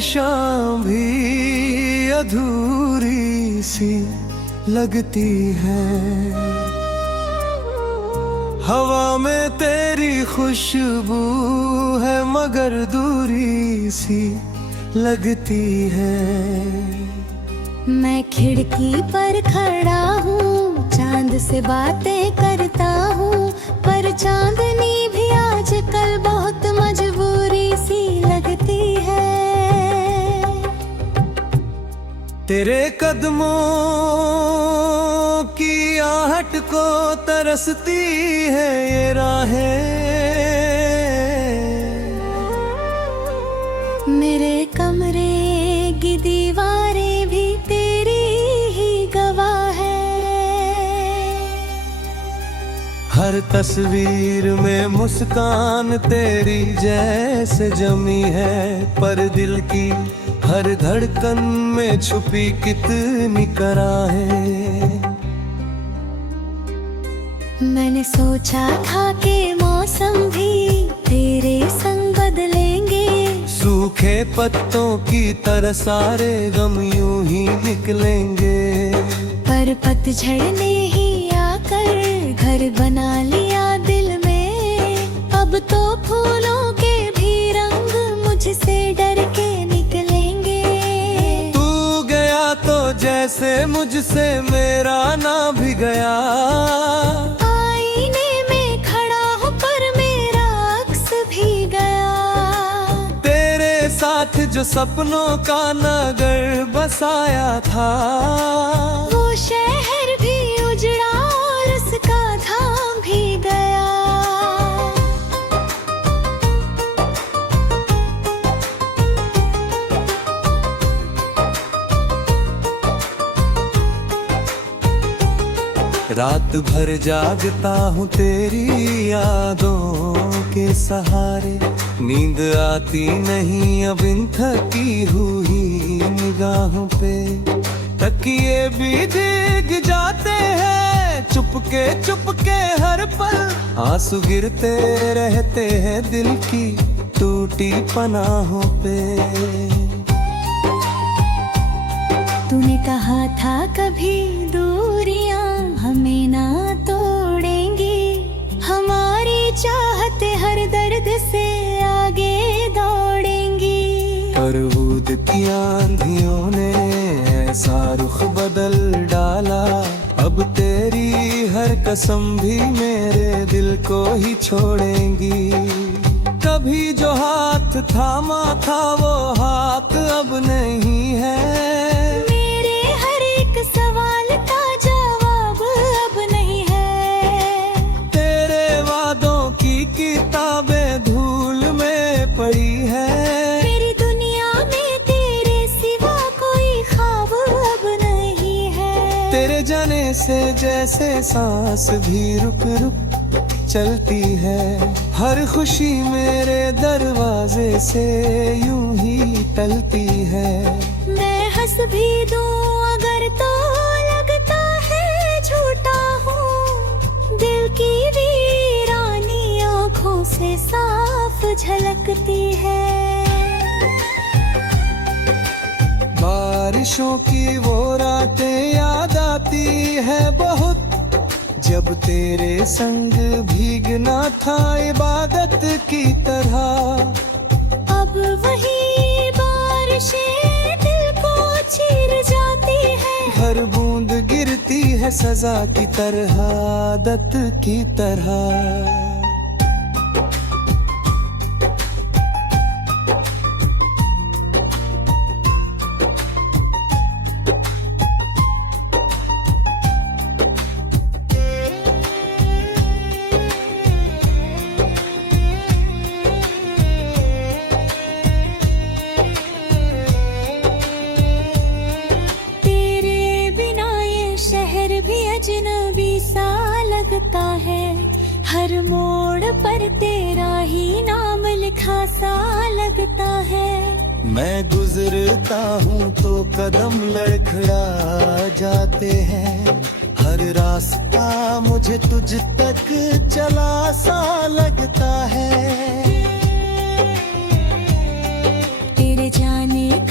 शाम भी अधूरी सी लगती है। हवा में तेरी खुशबू है मगर दूरी सी लगती है। मैं खिड़की पर खड़ा हूँ, चांद से बातें करता हूँ, पर चांदनी भी आजकल बहुत मजबूरी सी लगती है। तेरे कदमों की आहट को तरसती है ये राहें। मेरे कमरे की दीवारें भी तेरी ही गवाह है। हर तस्वीर में मुस्कान तेरी जैसे जमी है, पर दिल की हर धड़कन में छुपी कितनी कराहें। मैंने सोचा था कि मौसम भी तेरे संग बदलेंगे, सूखे पत्तों की तरह सारे गम यूं ही निकलेंगे। पर पतझड़ ने ही आकर घर बना लिया दिल में। अब तो फूलों के भी रंग मुझसे डर के निकलेंगे। तू गया तो जैसे मुझसे मेरा ना भी गया। आईने में खड़ा हूँ पर मेरा अक्स भी गया। तेरे साथ जो सपनों का नगर बसाया था, वो शहर भी उजड़ा और उसका धाम भी गया। रात भर जागता हूँ तेरी यादों के सहारे। नींद आती नहीं अब इन थकी हुई निगाहों पे। तकिए भी भीग जाते हैं चुपके चुपके हर पल। आंसू गिरते रहते हैं दिल की टूटी पनाहों पे। तूने कहा था कभी दूरियां हमें ना तोड़ेंगी, हमारी चाहते हर दर्द से आगे दौड़ेंगी। पर बूंद की आंधियों ने ऐसा रुख बदल डाला, अब तेरी हर कसम भी मेरे दिल को ही छोड़ेंगी। कभी जो हाथ थामा था वो हाथ अब नहीं है। मेरे हर एक सवाल का जवाब अब नहीं है। तेरे वादों की किताबें धूल में पड़ी है। मेरी दुनिया में तेरे सिवा कोई ख्वाब अब नहीं है। तेरे जाने से जैसे सांस भी रुक रुक चलती है। हर खुशी मेरे दरवाजे से यूं ही टलती है। मैं हंस भी दूं अगर तो लगता है झूठा हूँ। दिल की वीरानी आँखों से साफ झलकती है। बारिशों की वो रातें याद आती है बहुत, जब तेरे संग भीगना था इबादत की तरह। अब वही बारिशें दिल को चीर जाती है। हर बूंद गिरती है सजा की तरह, आदत की तरह। अजनबी सा लगता है। हर मोड़ पर तेरा ही नाम लिखा सा लगता है। मैं गुजरता हूँ तो कदम लड़खड़ा जाते हैं। हर रास्ता मुझे तुझ तक चला सा लगता है। तेरे जाने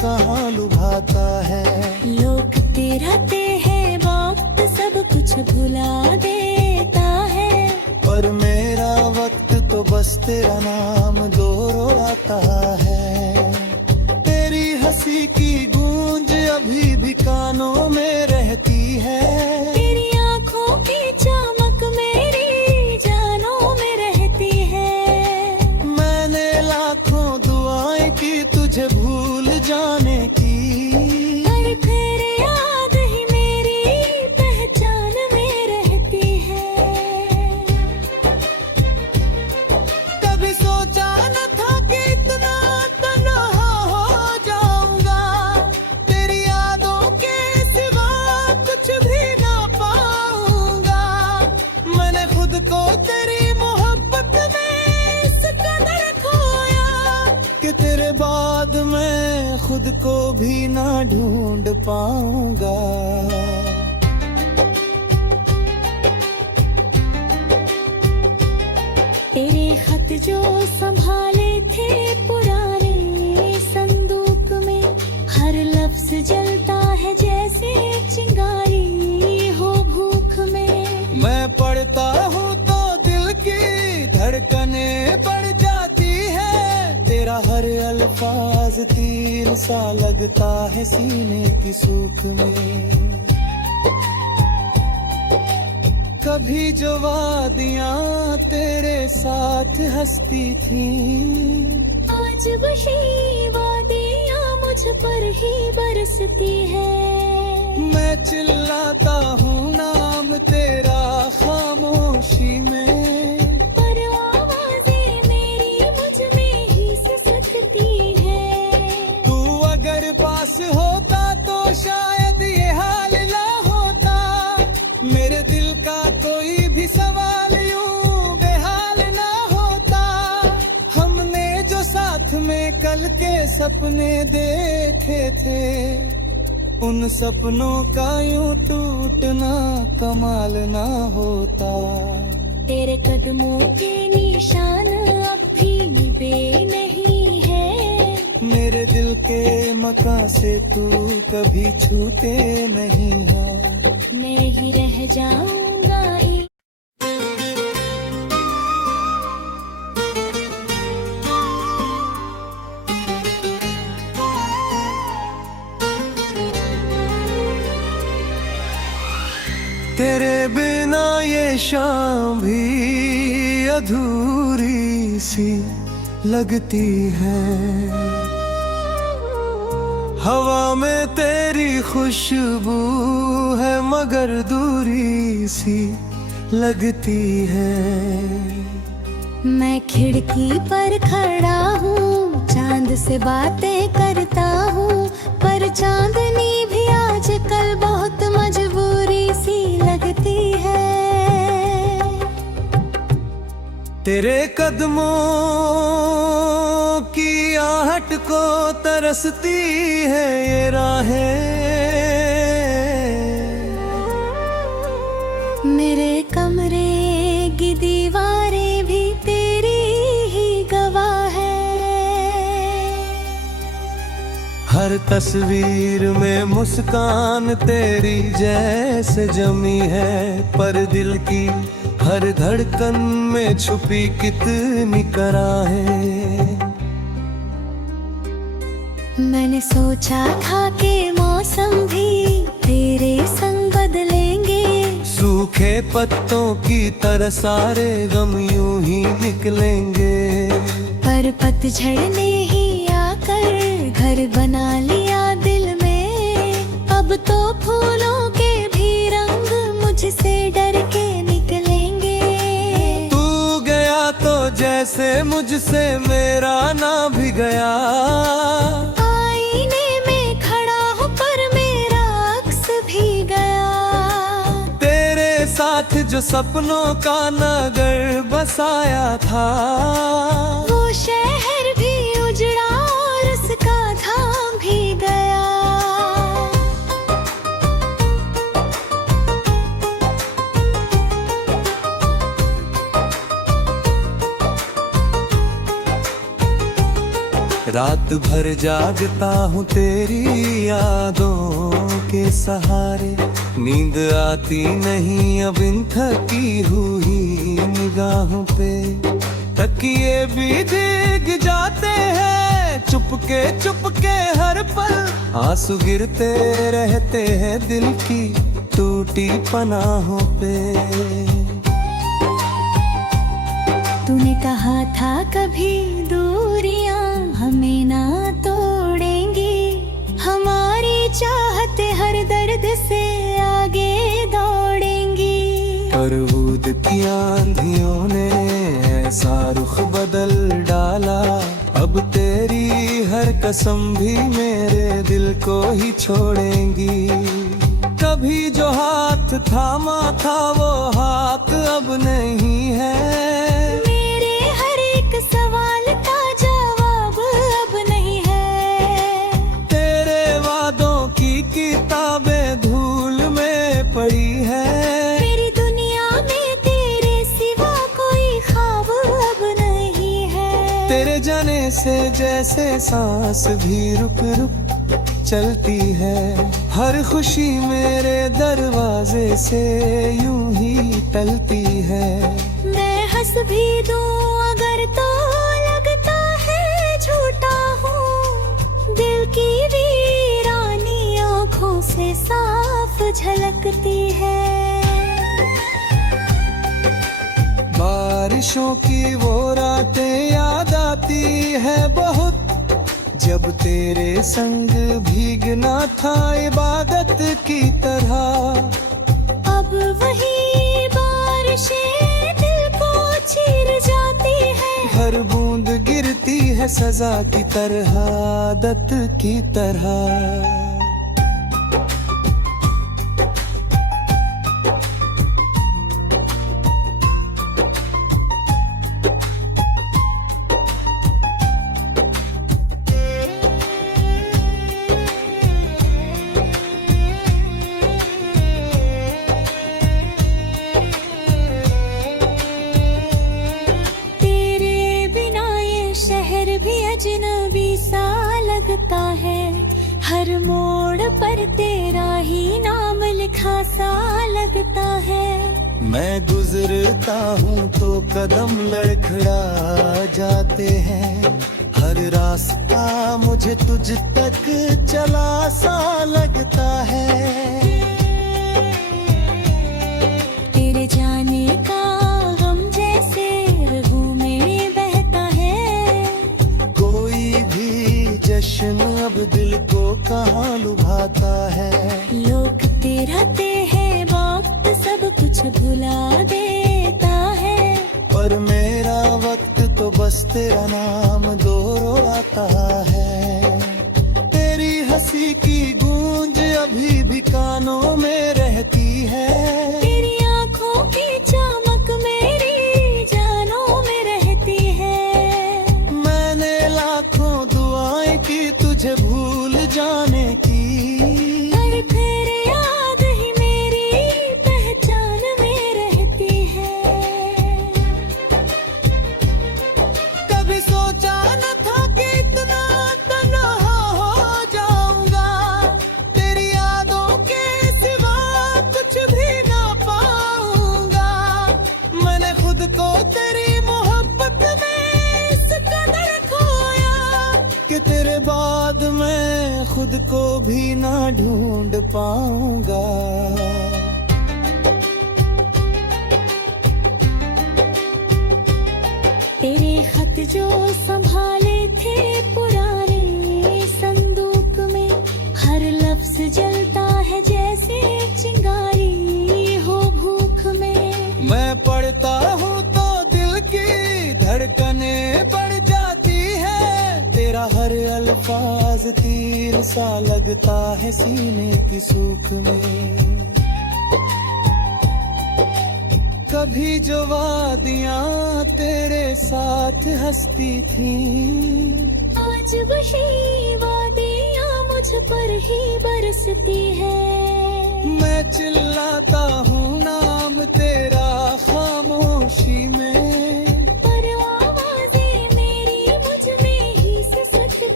कहाँ लुभाता है। लोग तेराते हैं वक्त सब कुछ भुला देता है, पर मेरा वक्त तो बस तेरा नाम दोहराता है। तेरी हंसी की गूंज अभी भी कानों में रहती है। तेरी आंखों की चमक मेरी जानों में रहती है। मैंने लाखों दुआएं की तुझे भूल जाने की, पर फिर याद ही मेरी पहचान में रहती है। कभी सोचा न था कि इतना तन्हा हो जाऊंगा, तेरी यादों के सिवा कुछ भी ना पाऊंगा। मैंने खुद को तेरी मोहब्बत में इस कदर खोया कि तेरे बाद मैं खुद को भी ना ढूंढ पाऊंगा। तेरे खत जो संभाले थे पुराने संदूक में, हर लफ्ज जलता है जैसे चिंगारी हो भूख में। मैं पढ़ता हूँ तो दिल की धड़कने बढ़ जाती है। तेरा हर अल्फाज तीर सा लगता है सीने की सूख में। कभी जो वादियाँ तेरे साथ हंसती थीं, आज वही वादियाँ मुझ पर ही बरसती है। मैं चिल्लाता हूँ नाम तेरा खामोशी में, पर आवाज़ें मेरी मुझ में ही सिसकती है। तू अगर पास होता तो शायद ये हाल ना होता। मेरे दिल का कोई भी सवाल यूं बेहाल ना होता। हमने जो साथ में कल के सपने देखे थे, उन सपनों का यूं टूटना कमाल ना होता। तेरे कदमों के निशान अब भी निभे नहीं है। मेरे दिल के मकान से तू कभी छूते नहीं है। मैं ही रह जाऊंगा तेरे बिना ये शाम भी अधूरी सी लगती है। हवा में तेरी खुशबू है मगर दूरी सी लगती है। मैं खिड़की पर खड़ा हूँ, चांद से बातें करता हूँ, पर चांदनी भी आजकल बहुत मजबूरी सी लगती है। तेरे कदमों की आहट को तरसती है ये राहें। मेरे कमरे की दीवारें भी तेरी ही गवाह है। हर तस्वीर में मुस्कान तेरी जैसे जमी है, पर दिल की हर धड़कन में छुपी कितनी कराहें। मैंने सोचा था कि मौसम भी तेरे संग बदलेंगे, सूखे पत्तों की तरह सारे गम यूं ही निकलेंगे। पर पतझड़ ने ही आकर घर बना लिया दिल में। अब तो फूलों के भी रंग मुझसे डर के निकलेंगे। तू गया तो जैसे मुझसे मेरा ना भी गया। आईने में खड़ा हूँ पर मेरा अक्स भी गया। तेरे साथ जो सपनों का नगर बसाया था, वो शहर भी उजड़ा और उसका धाम भी गया। रात भर जागता हूँ तेरी यादों के सहारे, नींद आती नहीं अब इन थकी हुई निगाहों पे। तकिए भी भीग जाते हैं चुपके हर पल, आंसू गिरते रहते हैं दिल की टूटी पनाहों पे। तूने कहा था कभी दूरियां हमें ना तोड़ेंगी, हमारी चाहते हर दर्द से आगे दौड़ेंगी। पर बूंद की आंधियों ने ऐसा रुख बदल डाला, अब तेरी हर कसम भी मेरे दिल को ही छोड़ेंगी। कभी जो हाथ थामा था वो हाथ अब नहीं है, मेरे हर एक सवाल का जवाब अब नहीं है। तेरे वादों की किताबें धूल में पड़ी है, मेरी दुनिया में तेरे सिवा कोई ख्वाब अब नहीं है। तेरे जाने से जैसे सांस भी रुक रुक चलती है, हर खुशी मेरे दरवाजे से यूं ही टलती है। मैं हंस भी दूं अगर तो लगता है झूठा हूँ, दिल की वीरानी आँखों से साफ झलकती है। बारिशों की वो रातें याद आती है बहुत, जब तेरे संग भीगना था इबादत की तरह। अब वही बारिशें दिल को चीर जाती है, हर बूंद गिरती है सजा की तरह, आदत की तरह। अजनबी सा लगता है, हर मोड़ पर तेरा ही नाम लिखा सा लगता है। मैं गुजरता हूँ तो कदम लड़खड़ा जाते हैं, हर रास्ता मुझे तुझ तक चला सा लगता है। तेरे जाने का गम जैसे रगों में बहता है, कोई भी जश्न अब दिल को कहाँ लुभाता है। लोग रहते हैं वक्त सब कुछ भुला देता है, पर मेरा वक्त तो बस तेरा नाम दोहराता है। तेरी हंसी की गूंज अभी भी कानों में रहती है, तेरी आँखों की चमक मेरी जानों में रहती है। मैंने लाखों दुआएं की तुझे भूल जाने की, पर फिर याद ही मेरी पहचान में रहती है। कभी सोचा न था कि इतना तन्हा हो जाऊंगा, तेरी यादों के सिवा कुछ भी ना पाऊंगा। मैंने खुद को तेरी मोहब्बत में इस कदर खोया कि तेरे बाद मैं खुद को भी ना ढूंढ पाऊंगा। तेरे खत जो संभाले थे पुराने संदूक में, हर लफ्ज जलता है जैसे चिंगारी हो भूख में। मैं पढ़ता हूँ तो दिल की धड़कने बढ़ जाती है, तेरा हर अल्फाज तीर सा लगता है सीने की सूख में। कभी जो वादियाँ तेरे साथ हंसती थी, आज वही वादियाँ मुझ पर ही बरसती है। मैं चिल्लाता हूँ नाम तेरा खामोशी में, पर आवाज़ें मेरी मुझ में ही सिसकती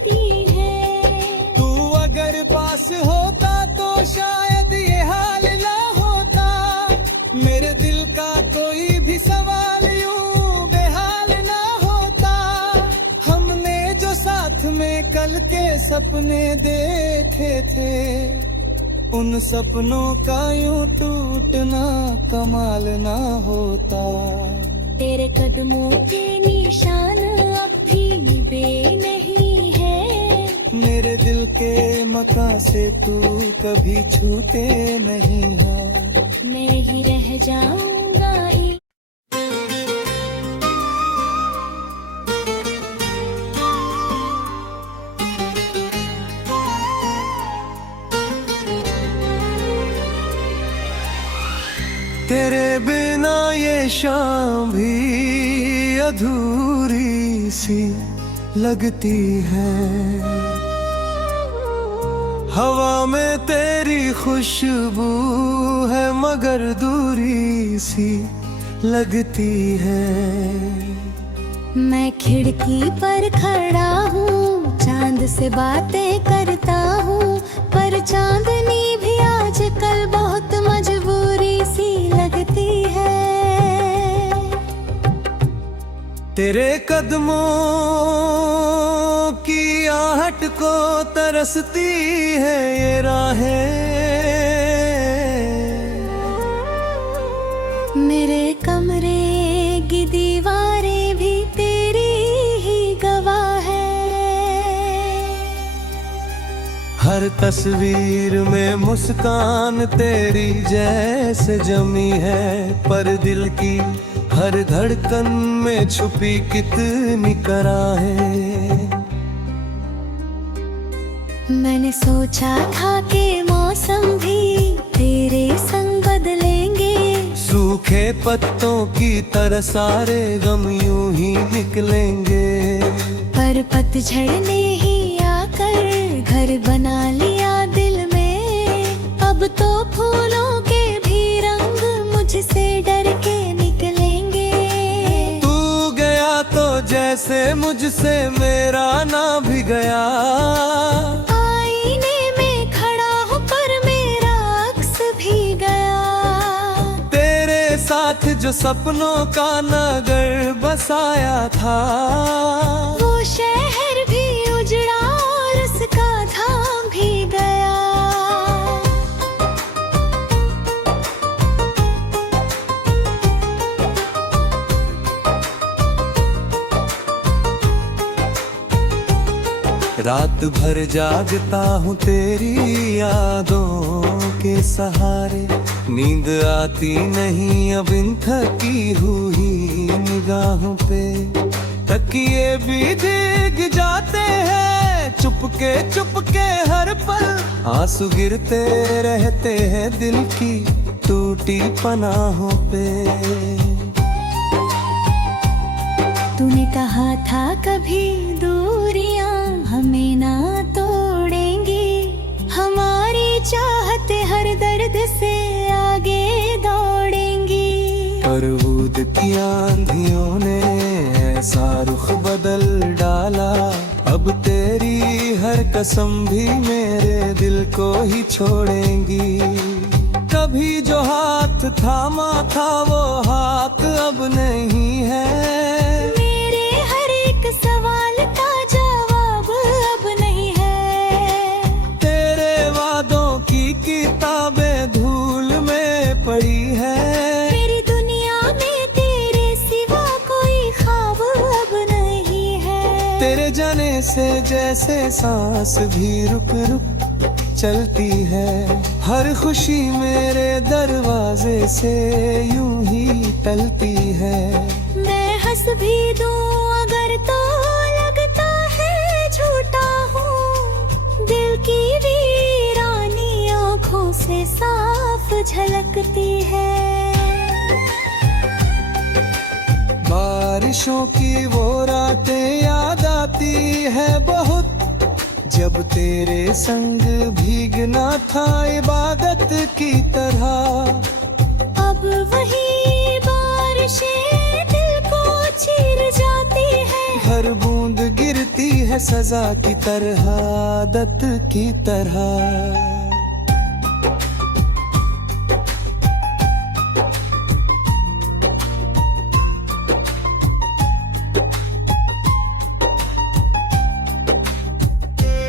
के सपने देखे थे, उन सपनों का यूं टूटना कमाल ना होता। तेरे कदमों के निशान अब भी निभे नहीं है, मेरे दिल के मकान से तू कभी छूटे नहीं है। मैं ही रह जाऊंगा तेरे बिना ये शाम भी अधूरी सी लगती है, हवा में तेरी खुशबू है मगर दूरी सी लगती है। मैं खिड़की पर खड़ा हूँ, चांद से बातें करता हूँ, पर चांदनी भी आजकल बहुत मजबूरी सी लगती है। तेरे कदमों की आहट को तरसती है ये राहें, मेरे कमरे की दीवारें भी तेरी ही गवाह है। हर तस्वीर में मुस्कान तेरी जैसे जमी है, पर दिल की हर धड़कन में छुपी कितनी कराहें। मैंने सोचा था कि मौसम भी तेरे संग बदलेंगे, सूखे पत्तों की तरह सारे गम यूं ही निकलेंगे। पर पतझड़ ने ही आकर घर बना लिया दिल में, अब तो फूलों के भी रंग मुझसे डर के निकलेंगे। तू गया तो जैसे मुझसे मेरा ना भी गया, आईने में खड़ा हूँ पर मेरा अक्स भी गया। तेरे साथ जो सपनों का नगर बसाया था, वो शहर भी उजड़ा और उसका धाम भी गया। रात भर जागता हूँ तेरी यादों के सहारे, नींद आती नहीं अब इन थकी हुई निगाहों पे। तकिए भी भीग जाते हैं चुपके हर पल, आंसू गिरते रहते हैं दिल की टूटी पनाहों पे। तूने कहा था कभी दूरियां हमें ना तोड़ेंगी, हमारी चाहते हर दर्द से आगे दौड़ेंगी। पर बूंद की आंधियों ने ऐसा रुख बदल डाला, अब तेरी हर कसम भी मेरे दिल को ही छोड़ेंगी। कभी जो हाथ थामा था वो हाथ अब नहीं है, मेरे हर एक सवाल का जवाब अब नहीं है। तेरे वादों की किताबें धूल में पड़ी है, मेरी दुनिया में तेरे सिवा कोई ख्वाब अब नहीं है। तेरे जाने से जैसे सांस भी रुक रुक चलती है, हर खुशी मेरे दरवाजे से यूं ही टलती है। मैं हंस भी दूं अगर तो लगता है झूठा हूँ, दिल की वीरानी आँखों से साफ झलकती है। बारिशों की वो रातें याद आती है बहुत, जब तेरे संग भीगना था इबादत की तरह। अब वही बारिशें दिल को चीर जाती है, हर बूंद गिरती है सजा की तरह, आदत की तरह।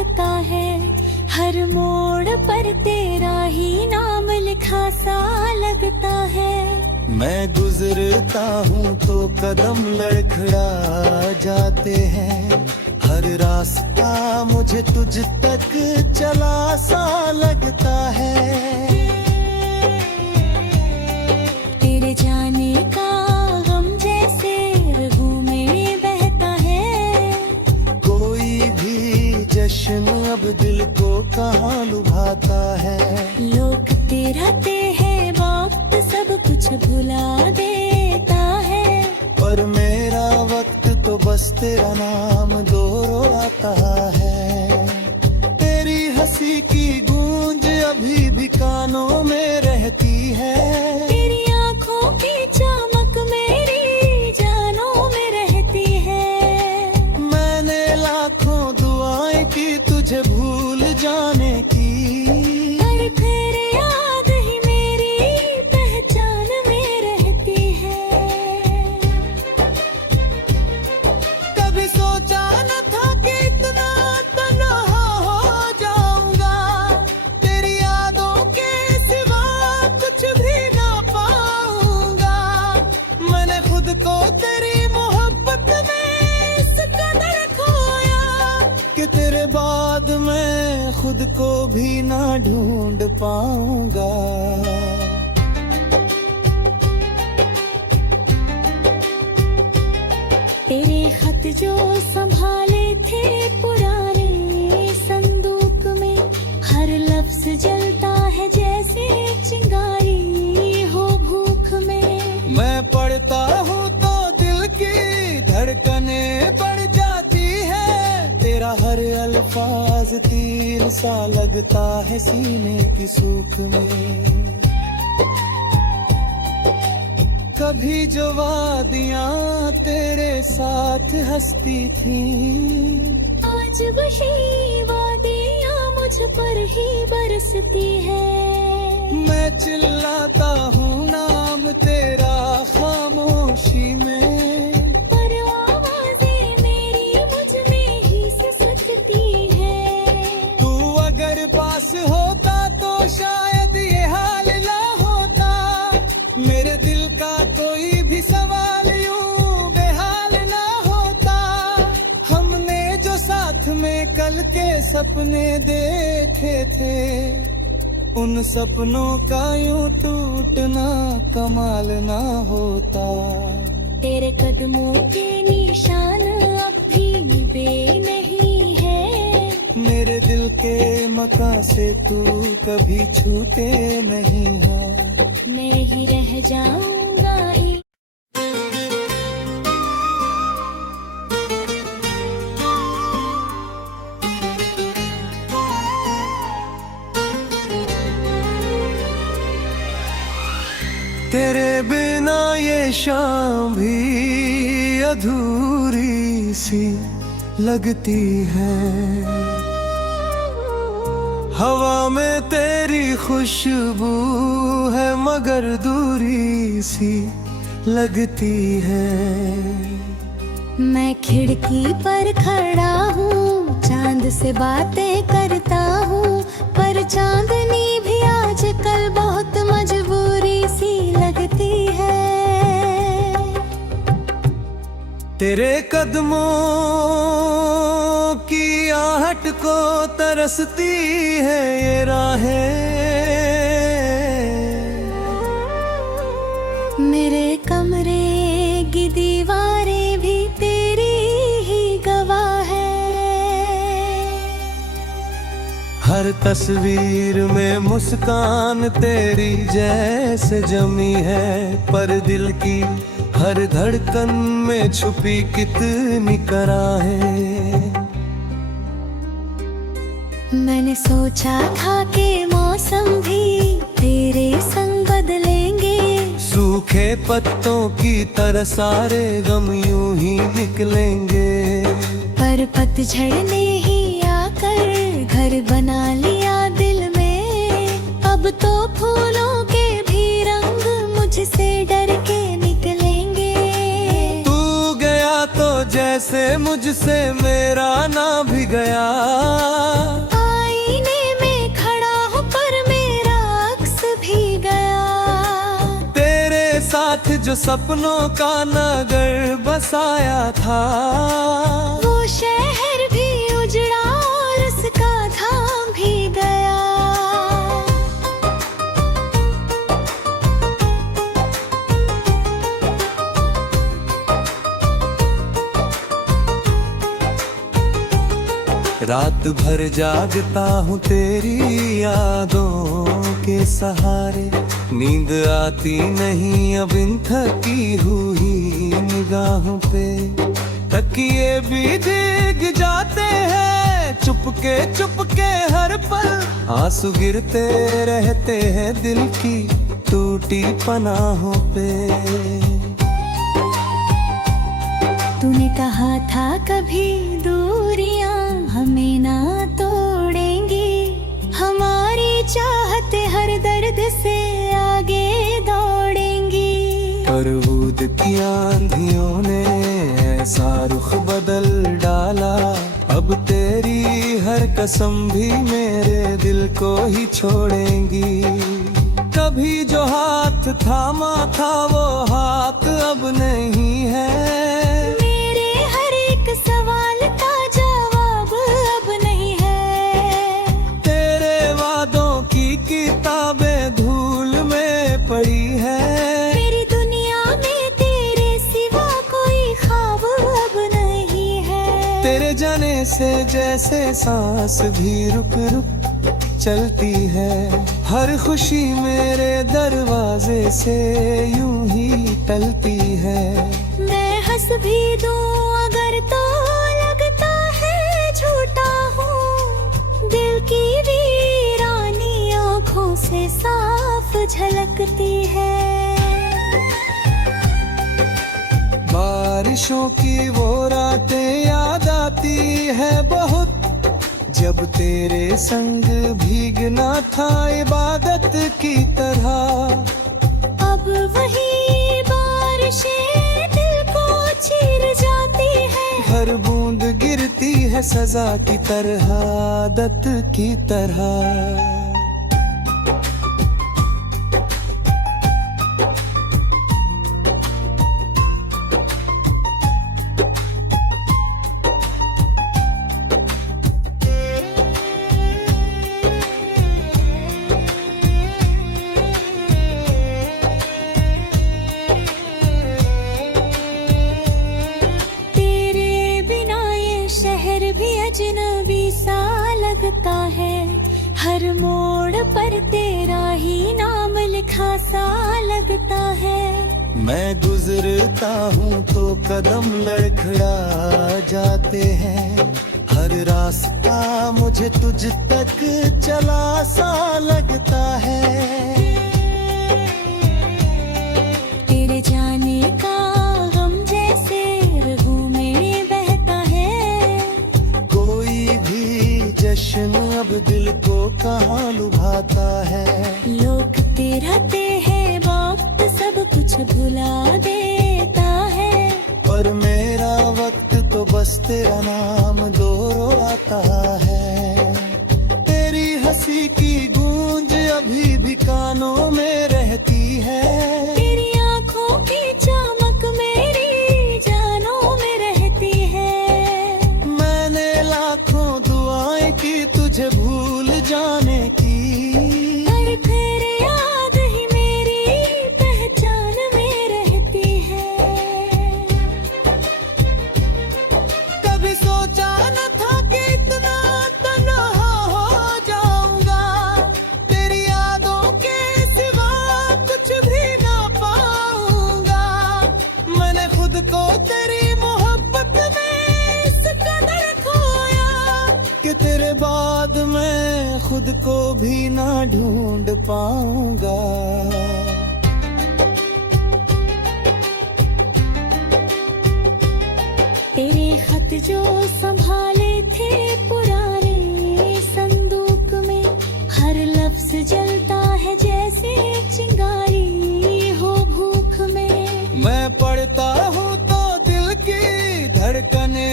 लगता है, हर मोड़ पर तेरा ही नाम लिखा सा लगता है। मैं गुजरता हूँ तो कदम लड़खड़ा जाते हैं, हर रास्ता मुझे तुझ तक चला सा लगता है। तेरे जाने का गम जैसे रगों में बहता है, कोई भी जश्न अब दिल को कहाँ लुभाता है। लोग तेराते हैं वक्त सब कुछ भुला देता है, पर मेरा वक्त तो बस तेरा नाम दोहराता है। तेरी हंसी की गूंज अभी भी कानों में रहती है, तेरी आँखों की चमक मेरी जानों में रहती है। मैंने लाखों दुआएं की तुझे भूल जाने की, पर फिर याद ही मेरी पहचान में रहती है। कभी सोचा न था कि इतना तन्हा हो जाऊंगा, तेरी यादों के सिवा कुछ भी ना पाऊंगा। मैंने खुद को तेरी मोहब्बत में इस कदर खोया कि तेरे बाद मैं खुद को भी ना ढूंढ पाऊंगा। तेरे खत जो संभाले थे पुराने संदूक में, हर लफ्ज जलता है जैसे चिंगारी हो भूख में। मैं पढ़ता हूँ तो दिल की धड़कने बढ़ जाती है, तेरा हर अल्फाज तीर सा लगता है सीने की सूख में। कभी जो वादियाँ तेरे साथ हंसती थीं, आज वही वादियाँ मुझ पर ही बरसती है। मैं चिल्लाता हूँ नाम तेरा खामोशी में, पर आवाज़ें मेरी मुझ में ही सिसकती है। तू अगर पास होता तो शायद ये हाल ना होता, मेरे दिल का कोई भी सवाल यूं बेहाल ना होता। हमने जो साथ में कल के सपने देखे थे, उन सपनों का यूं टूटना कमाल ना होता। तेरे कदमों के निशान अब भी निभे नहीं है, मेरे दिल के मकान से तू कभी छूटे नहीं है। मैं ही रह जाऊंगा तेरे बिना ये शाम भी अधूरी सी लगती है, हवा में तेरी खुशबू है मगर दूरी सी लगती है। मैं खिड़की पर खड़ा हूँ, चांद से बातें करता हूँ, पर चांदनी भी आजकल बहुत मजबूरी सी लगती है। तेरे कदमों की आहट को तरसती है ये राहें, मेरे कमरे की दीवारें भी तेरी ही गवाह है। हर तस्वीर में मुस्कान तेरी जैसे जमी है, पर दिल की हर धड़कन में छुपी कितनी कराहें। मैंने सोचा था कि मौसम भी तेरे संग बदलेंगे, सूखे पत्तों की तरह सारे गम यूं ही निकलेंगे। पर पतझड़ ने ही आकर घर बना लिया दिल में, अब तो फूलों के भी रंग मुझसे डर के निकलेंगे। तू गया तो जैसे जैसे मुझसे मेरा ना भी गया। आईने में खड़ा हूँ पर मेरा अक्स भी गया। तेरे साथ जो सपनों का नगर बसाया था, वो शहर भी उजड़ा और उसका धाम भी गया। रात भर जागता हूँ तेरी यादों के सहारे। नींद आती नहीं अब इन थकी हुई निगाहों पे। तकिए भी भीग जाते हैं चुपके चुपके हर पल। आंसू गिरते रहते हैं दिल की टूटी पनाहों पे। तूने कहा था कभी दूरियां हमें ना तोड़ेंगी। हमारी चाहते हर दर्द से आगे दौड़ेंगी। पर बूंद की आंधियों ने ऐसा रुख बदल डाला। अब तेरी हर कसम भी मेरे दिल को ही छोड़ेंगी। कभी जो हाथ थामा था वो हाथ अब नहीं है। मेरे हर एक सवाल का जवाब अब नहीं है। तेरे वादों की किताबें धूल में पड़ी है। मेरी दुनिया में तेरे सिवा कोई ख्वाब अब नहीं है। तेरे जाने से जैसे सांस भी रुक रुक चलती है। हर खुशी मेरे दरवाजे से यूं ही टलती है। मैं हंस भी दूं अगर तो लगता है झूठा हूँ। दिल की वीरानी आँखों से साफ झलकती है। बारिशों की वो रातें याद आती है बहुत। जब तेरे संग भीगना था इबादत की तरह। अब वही बारिशें दिल को चीर जाती है। हर बूंद गिरती है सजा की तरह, आदत की तरह। अजनबी सा लगता है। हर मोड़ पर तेरा ही नाम लिखा सा लगता है। मैं गुजरता हूँ तो कदम लड़खड़ा जाते हैं। हर रास्ता मुझे तुझ तक चला सा लगता है। तेरे जाने का गम जैसे रगों में बहता है। कोई भी जश्न अब दिल को कहाँ लुभाता है। लोग तेराते हैं वक्त सब कुछ भुला देता है। पर मेरा वक्त तो बस तेरा नाम दोहराता है। तेरी हंसी की गूंज अभी भी कानों में रहती है। तेरी आँखों की चमक मेरी जानों में रहती है। मैंने लाखों दुआएं की तुझे भूल जाने की। पर फिर याद ही मेरी पहचान में रहती है। कभी सोचा न था कि इतना तन्हा हो जाऊंगा। तेरी यादों के सिवा कुछ भी ना पाऊंगा। मैंने खुद को तेरी मोहब्बत में इस कदर खोया कि तेरे बाद मैं खुद को भी ना ढूंढ पाऊंगा। तेरे खत जो संभाले थे पुराने संदूक में। हर लफ्ज जलता है जैसे चिंगारी हो भूख में। मैं पढ़ता हूँ तो दिल की धड़कन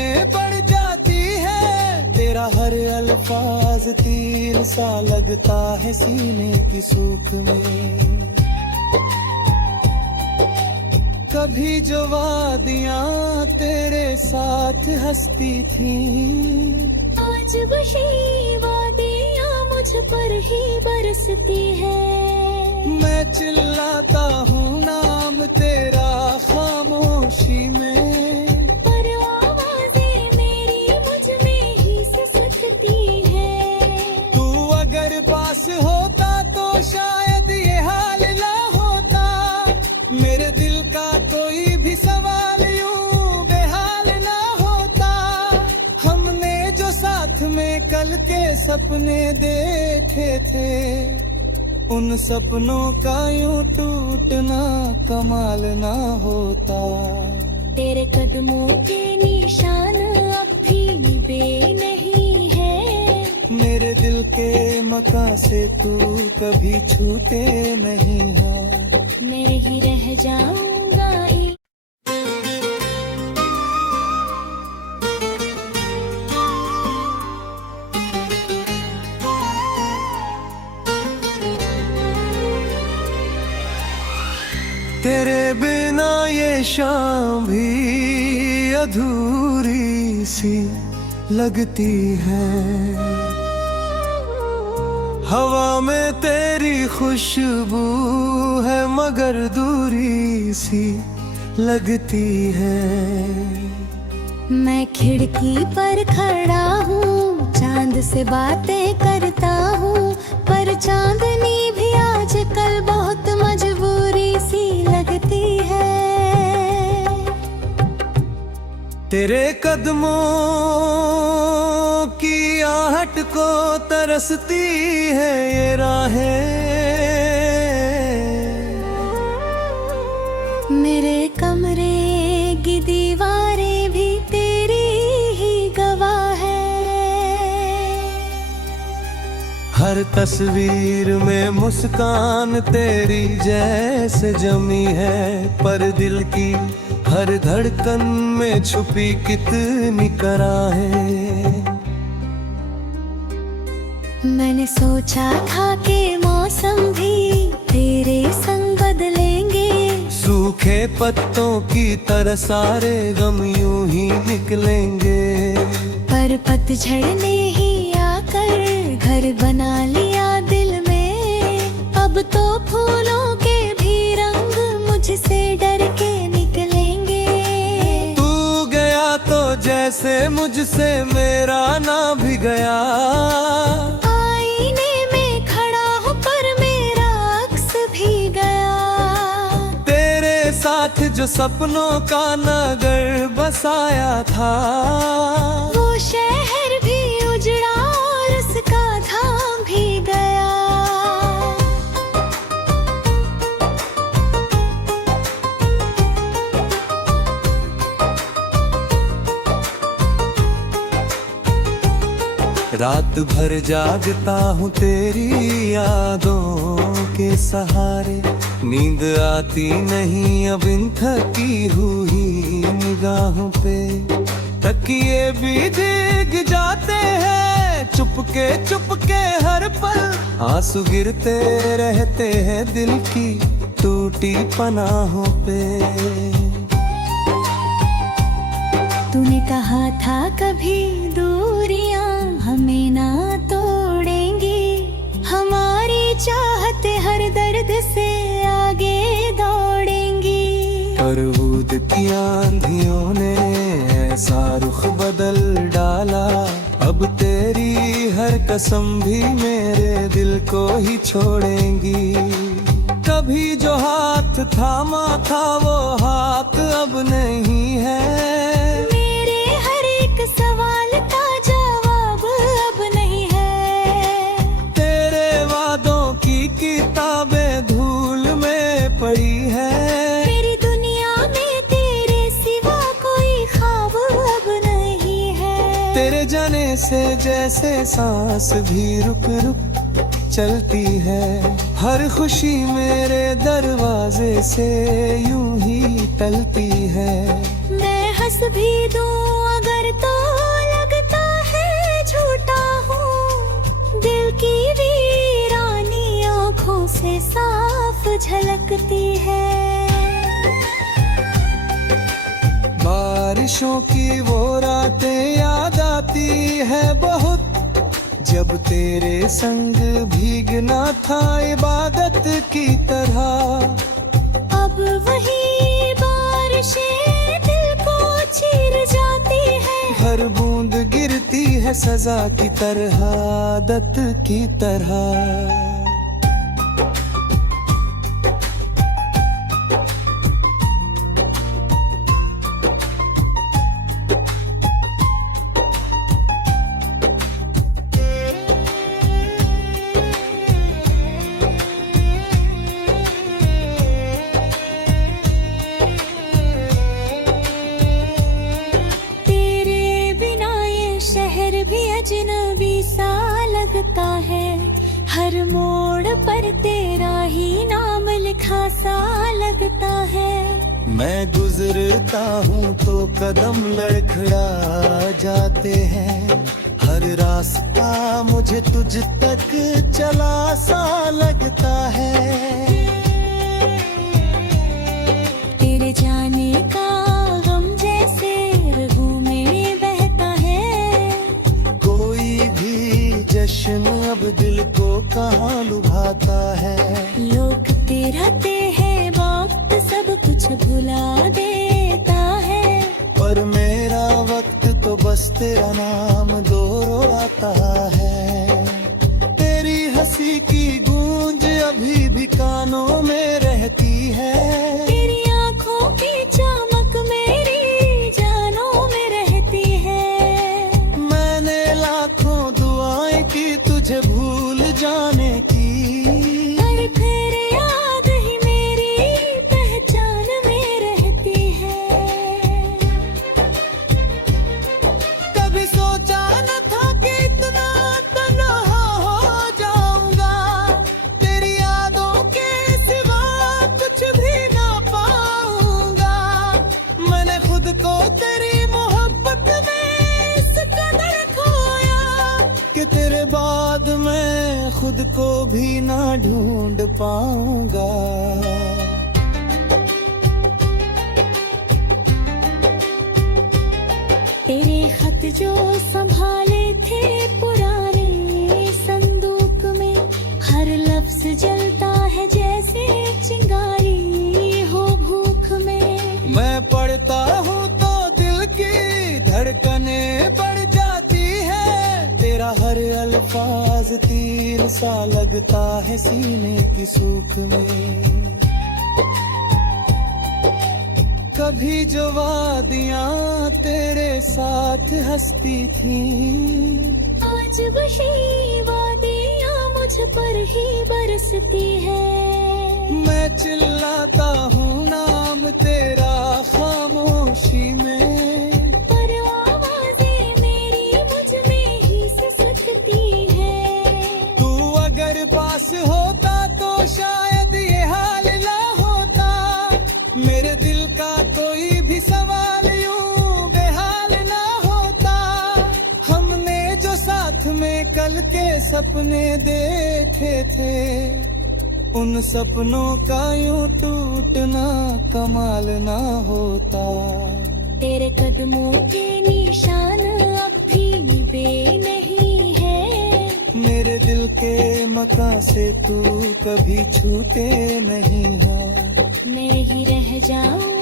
तीर सा लगता है सीने की सूख में। कभी जो वादियां तेरे साथ हंसती थी, आज वही वादियां मुझ पर ही बरसती है। मैं चिल्लाता हूँ नाम तेरा खामोशी में, पर आवाज़ें मेरी मुझ में ही सिसकती है। तू अगर पास होता तो शायद ये हाल ना होता। मेरे दिल का कोई भी सवाल यूं बेहाल ना होता। हमने जो साथ में कल के सपने देखे थे, उन सपनों का यूं टूटना कमाल ना होता। तेरे कदमों के निशान अब भी निभे नहीं है। मेरे दिल के मकान से तू कभी छूटे नहीं है। मैं ही रह जाऊंगा तेरे बिना ये शाम भी अधूरी सी लगती है। हवा में तेरी खुशबू है मगर दूरी सी लगती है। मैं खिड़की पर खड़ा हूँ, चांद से बातें करता हूँ, पर चांदनी भी आजकल बहुत मजबूरी सी लगती है। तेरे कदमों की आहट को तरसती है ये राहें। मेरे कमरे की दीवारें भी तेरी ही गवाह है। हर तस्वीर में मुस्कान तेरी जैसे जमी है, पर दिल की हर धड़कन में छुपी कितनी कराहें। मैंने सोचा था कि मौसम भी तेरे संग बदलेंगे। सूखे पत्तों की तरह सारे गम यूं ही निकलेंगे। पर पतझड़ ने ही आकर घर बना लिया दिल में। अब तो फूलों के भी रंग मुझसे डर के निकलेंगे। तू गया तो जैसे मुझसे मेरा ना भी गया। आईने में खड़ा हूँ पर मेरा अक्स भी गया। तेरे साथ जो सपनों का नगर बसाया था, वो शहर भी उजड़ा और उसका धाम भी गया। रात भर जागता हूँ तेरी यादों के सहारे। नींद आती नहीं अब इन थकी हुई निगाहों पे। तकिए भी भीग जाते हैं चुपके हर पल। आंसू गिरते रहते हैं दिल की टूटी पनाहों पे। तूने कहा था कभी दूरियां हमें ना तोड़ेंगी। हमारी चाहते हर दर्द से आगे दौड़ेंगी। तरबूद की आंधियों ने ऐसा रुख बदल डाला। अब तेरी हर कसम भी मेरे दिल को ही छोड़ेंगी। कभी जो हाथ थामा था वो हाथ अब नहीं है। मेरे हर एक सवाल का जवाब अब नहीं है। तेरे वादों की किताबें धूल में पड़ी है। मेरी दुनिया में तेरे सिवा कोई ख्वाब अब नहीं है। तेरे जाने से जैसे सांस भी रुक रुक चलती है। हर खुशी मेरे दरवाजे से यूं ही टलती है। मैं हंस भी दूं अगर तो लगता है झूठा हूँ। की वीरानी आँखों से साफ झलकती है। बारिशों की वो रातें याद आती है बहुत, जब तेरे संग भीगना था इबादत की तरह। अब वही बारिशें दिल को चीर जाती है, हर बूंद गिरती है सजा की तरह, आदत की तरह। भी अजनबी सा लगता है, हर मोड़ पर तेरा ही नाम लिखा सा लगता है। मैं गुजरता हूँ तो कदम लड़खड़ा जाते हैं, हर रास्ता मुझे तुझ तक चला सा लगता है। तेरे जाने का गम जैसे रगों में बहता है, कोई भी जश्न अब दिल को कहाँ लुभाता है। लोग रहते हैं वक्त सब कुछ भुला देता है, पर मेरा वक्त तो बस तेरा नाम दोहराता है। तेरी हंसी की गूंज अभी भी कानों में रहती है, तेरी आँखों की चमक मेरी जानों में रहती है। मैंने लाखों दुआएं की तुझे भूल जाने की, पर फिर याद ही मेरी पहचान में रहती है। कभी सोचा न था कि इतना तन्हा हो जाऊंगा, तेरी यादों के सिवा कुछ भी ना पाऊंगा। मैंने खुद को तेरी मोहब्बत में इस कदर खोया कि तेरे बाद मैं खुद को भी ना ढूंढ पाऊंगा। तेरे खत जो संभाले थे पुराने संदूक में, हर लफ्ज जलता है जैसे चिंगारी हो भूख में। मैं पढ़ता हूँ तो दिल की धड़कने बढ़ जाती है, तेरा हर अल्फाज तीर सा लगता है सीने की सूख में। कभी जो वादियाँ तेरे साथ हंसती थी, आज वही वादियाँ मुझ पर ही बरसती है। मैं चिल्लाता हूँ नाम तेरा खामोशी में, पर आवाज़ें मेरी मुझ में ही सिसकती है। तू अगर पास होता तो शायद ये हाल ना होता, मेरे दिल का कोई भी सवाल यूं बेहाल ना होता। हमने जो साथ में कल के सपने देखे थे, उन सपनों का यूं टूटना कमाल ना होता। तेरे कदमों के निशान अब भी निभे नहीं है, मेरे दिल के मकान से तू कभी छूटे नहीं है। मैं ही रह जाऊं